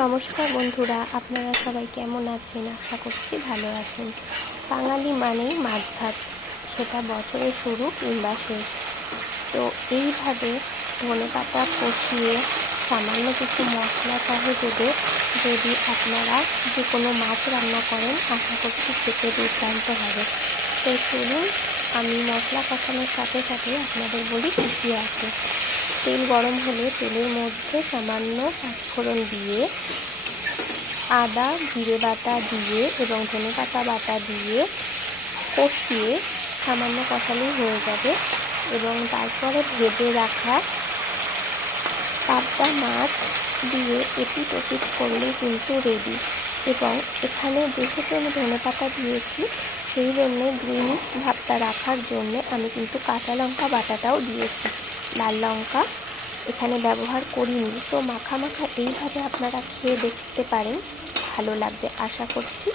নমস্কার বন্ধুরা, আপনারা সবাই কেমন আছেন? আশা করছি ভালো আছেন। বাঙালি মানেই মাছ ভাত, সেটা বছরের শুরু কিংবা শেষ। তো এইভাবে ধনেপাতা কষিয়ে সামান্য কিছু মশলা সহ দেবে যদি আপনারা যে কোনো মাছ রান্না করেন, আশা করছি খেতে দুর্দান্ত হবে। তো চলুন, আমি মশলা কষানোর সাথে সাথে আপনাদের বলি কী কী আছে। তেল গরম হলে তেলের মধ্যে সামান্য পাঁচফোড়ন দিয়ে আদা জিরে বাটা দিয়ে এবং ধনেপাতা বাটা দিয়ে কষিয়ে সামান্য কষালেই হয়ে যাবে। এবং তারপরে ভেজে রাখা পাবদা মাছ দিয়ে এপিট ওপিট করলেই কিন্তু রেডি। এবং এখানে যেহেতু আমি ধনেপাতা দিয়েছি, সেই জন্যে গ্রিন ভাবটা রাখার জন্যে আমি কিন্তু কাঁচা লঙ্কা বাটাটাও দিয়েছি, লাল লঙ্কা এখানে ব্যবহার করিনি। তো মাখা মাখা এইভাবে আপনারা খেয়ে দেখতে পারেন, ভালো লাগবে আশা করছি।